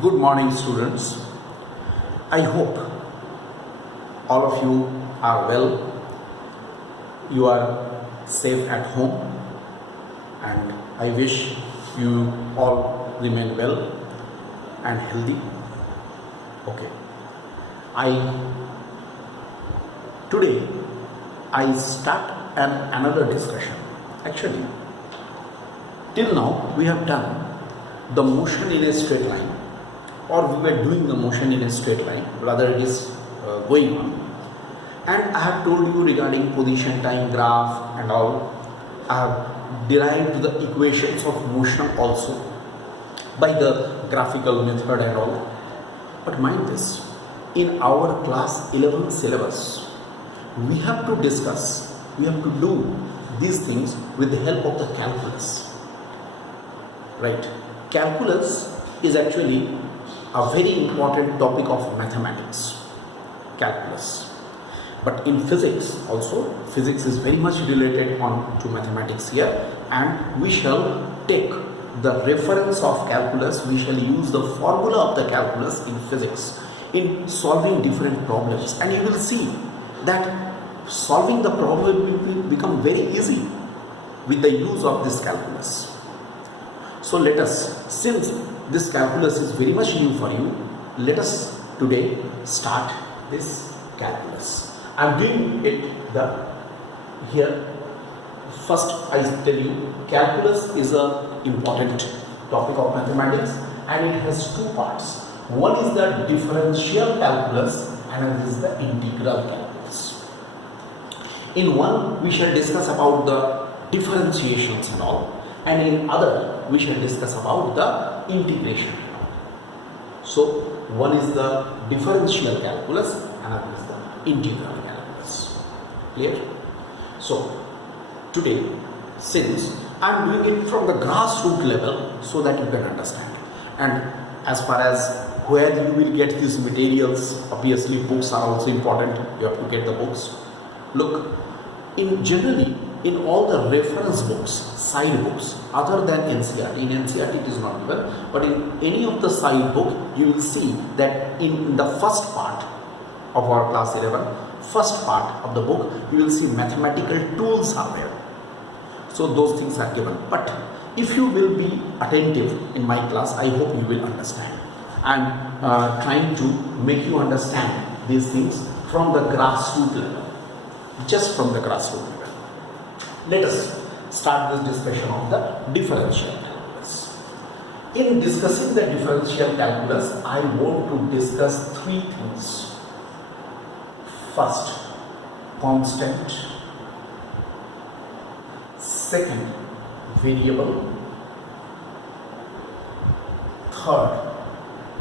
Good morning, students. I hope all of you are well. You are safe at home, and I wish you all remain well and healthy. Okay. Today I start another discussion. Actually, till now we have done the motion in a straight line, or we were doing the motion in a straight line, rather it is going on, and I have told you regarding position, time, graph and all. I have derived the equations of motion also by the graphical method and all. But mind this, in our class 11 syllabus we have to discuss, we have to do these things with the help of the calculus, right? Calculus is actually a very important topic of mathematics, calculus. But in physics also, physics is very much related to mathematics here, and we shall take the reference of calculus, we shall use the formula of the calculus in physics in solving different problems, and you will see that solving the problem will become very easy with the use of this calculus. So let us, since this calculus is very much new for you, let us today start this calculus. I am doing it here. First I tell you, calculus is an important topic of mathematics, and it has two parts. One is the differential calculus and another is the integral calculus. In one we shall discuss about the differentiations and all, and in other we shall discuss about the integration. So one is the differential calculus, another is the integral calculus. Clear? So today, since I am doing it from the grassroots level so that you can understand, and as far as where you will get these materials, obviously books are also important. You have to get the books. Look, generally in all the reference books, side books, other than NCERT, in NCERT it is not given, but in any of the side book you will see that in the first part of our class 11, first part of the book, you will see mathematical tools are there. So those things are given. But if you will be attentive in my class, I hope you will understand. I am trying to make you understand these things from the grassroots level, just from the grassroots level. Let us start this discussion of the differential calculus. In discussing the differential calculus, I want to discuss three things. First, constant. Second, variable. Third,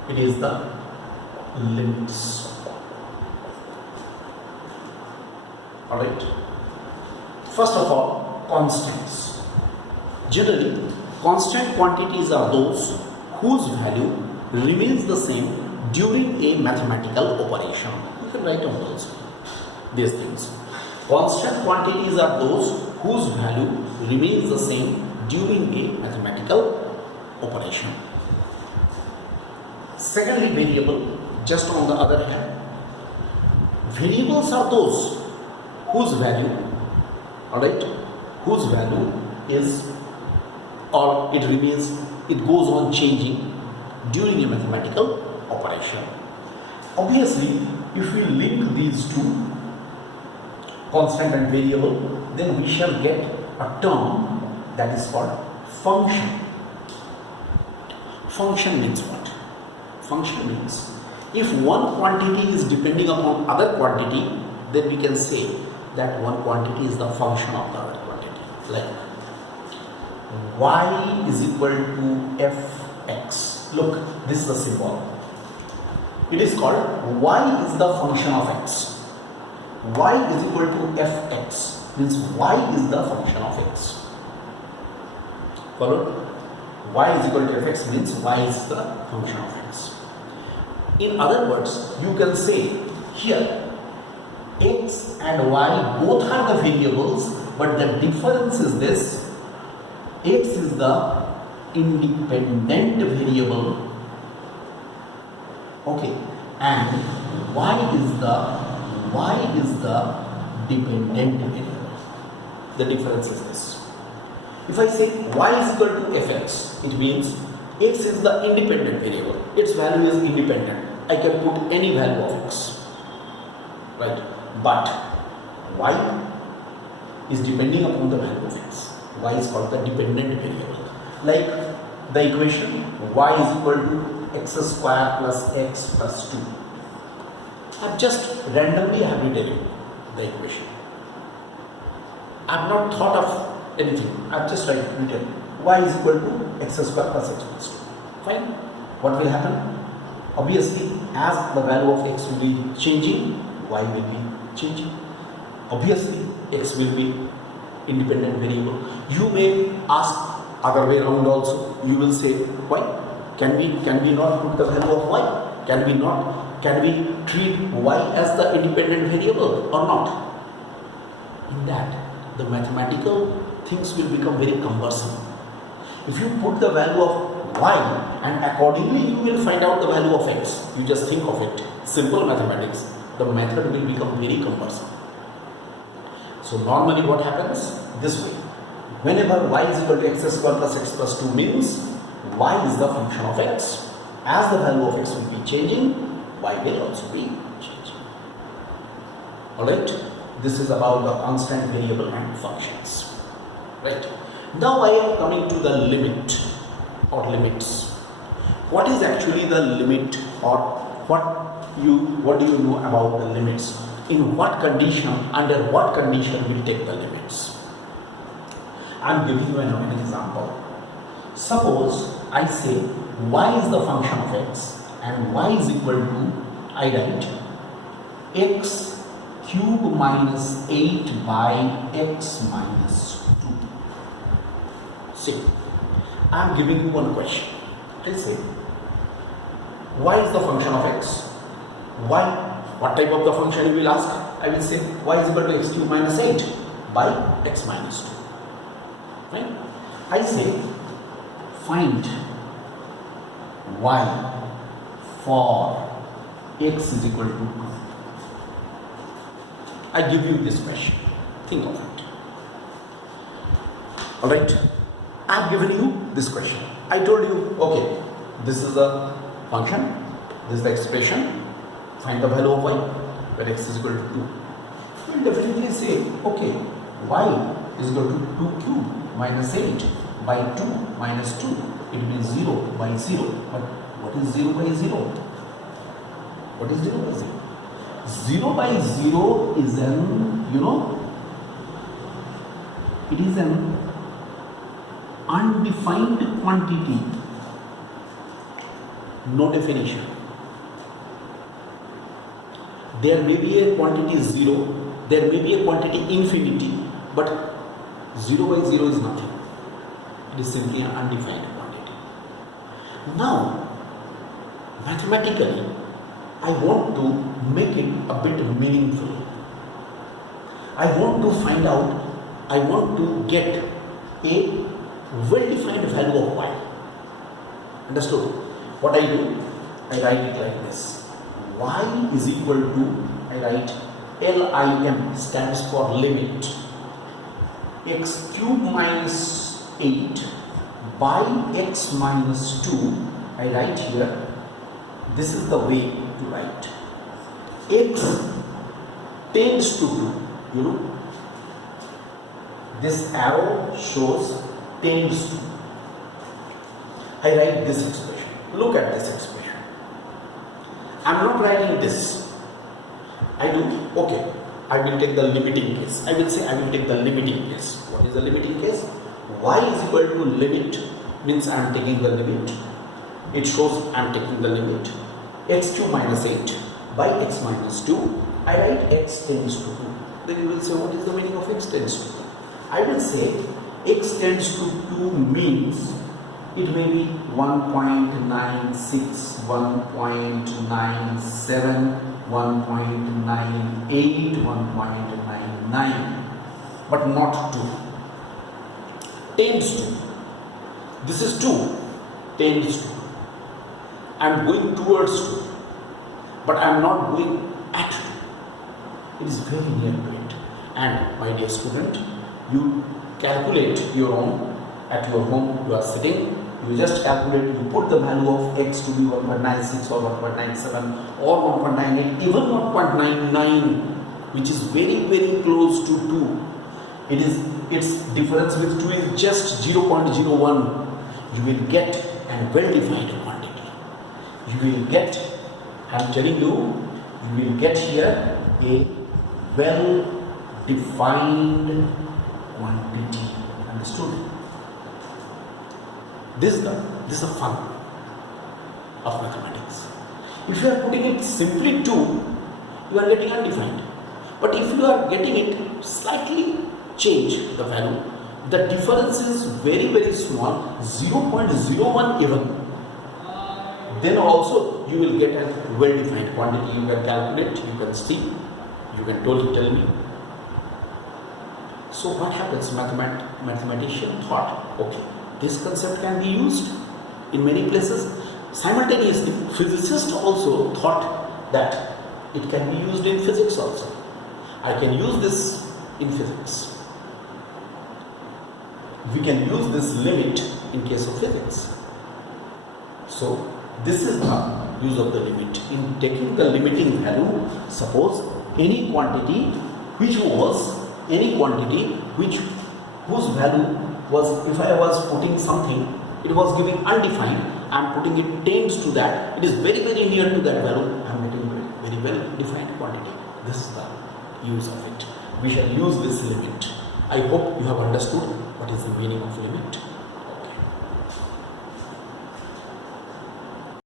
it is the limits. Alright. First of all, constants. Generally, constant quantities are those whose value remains the same during a mathematical operation. You can write on those these things. Constant quantities are those whose value remains the same during a mathematical operation. Secondly, variable. Just on the other hand, variables are those whose value, alright, whose value is, or it remains, it goes on changing during a mathematical operation. Obviously, if we link these two, constant and variable, then we shall get a term that is called function. Function means what? Function means if one quantity is depending upon other quantity, then we can say that one quantity is the function of the other quantity. Like y is equal to fx. Look, this is the symbol. It is called y is the function of x. Y is equal to fx means y is the function of x. Followed? Y is equal to fx means y is the function of x. In other words, you can say here x and y both are the variables, but the difference is this: x is the independent variable Okay, and y is the dependent variable. The difference is this. If I say y is equal to fx, it means x is the independent variable. Its value is independent. I can put any value of x, right? But y is depending upon the value of x. Y is called the dependent variable. Like the equation y is equal to x square plus x plus 2. I've just randomly written the equation. I've not thought of anything. I've just written y is equal to x square plus x plus 2. Fine. What will happen? Obviously, as the value of x will be changing, y will be changing. Obviously, x will be independent variable. You may ask other way around also. You will say, why? Can we not put the value of y? Can we treat y as the independent variable or not? In that, the mathematical things will become very cumbersome. If you put the value of y and accordingly you will find out the value of x, you just think of it, simple mathematics, the method will become very cumbersome. So normally what happens? This way. Whenever y is equal to x square plus x plus 2 means y is the function of x. As the value of x will be changing, y will also be changing. Alright? This is about the constant variable and functions. Right? Now I am coming to the limit or limits. What is actually the limit, or what do you know about the limits? In what condition, under what condition we take the limits? I am giving you an example. Suppose I say y is the function of x and y is equal to, I write x cube minus 8 by x minus 2. See, I am giving you one question. I say y is the function of x. Y, what type of the function you will ask? I will say y is equal to x cube minus 8 by x minus 2. Right? I say find y for x is equal to 2. I give you this question. Think of it. Alright? I have given you this question. I told you, okay, this is the function, this is the expression, find the value of y when x is equal to 2. You will definitely say, okay, y is equal to 2 cube minus 8 by 2 minus 2. It means 0 by 0. But what is 0 by 0? What is 0 by 0? 0 by 0 is it is an undefined quantity. No definition. There may be a quantity 0, there may be a quantity infinity, but 0 by 0 is nothing. It is simply an undefined quantity. Now, mathematically, I want to make it a bit meaningful. I want to get a well-defined value of y. Understood? What I do? I write it like this. Y is equal to, I write LIM, stands for limit, x cube minus 8 by x minus 2. I write here, this is the way to write. X tends to 2, this arrow shows tends to. I write this expression. Look at this expression. I am not writing this. I do, okay, I will take the limiting case. I will say I will take the limiting case. What is the limiting case? Y is equal to limit means I am taking the limit. It shows I am taking the limit. X cube minus 8 by x minus 2. I write x tends to 2. Then you will say, what is the meaning of x tends to 2? I will say x tends to 2 means it may be 1.96, 1.97, 1.98, 1.99, but not 2. Tends to. This is 2. Tends to. I am going towards 2. but I am not going at it. It is very near to it. And my dear student, you calculate your own. At your home you are sitting, you just calculate, you put the value of x to be 1.96 or 1.97 or 1.98, even 1.99, which is very very close to 2. Its difference with 2 is just 0.01. You will get a well-defined quantity. You will get, I am telling you, you will get here a well-defined quantity. Understood? This is the fun of mathematics. If you are putting it simply 2, you are getting undefined. But if you are getting it slightly change the value, the difference is very very small, 0.01 even, then also you will get a well-defined quantity. You can calculate, you can see, you can tell me. So what happens? Mathematician thought, okay, this concept can be used in many places. Simultaneously, physicists also thought that it can be used in physics also. I can use this in physics. We can use this limit in case of physics. So this is the use of the limit. In taking the limiting value, suppose any quantity whose value was, if I was putting something, it was giving undefined, I am putting it tends to that, it is very very near to that value, I am getting very well defined quantity. This is the use of it. We shall use this limit. I hope you have understood what is the meaning of limit.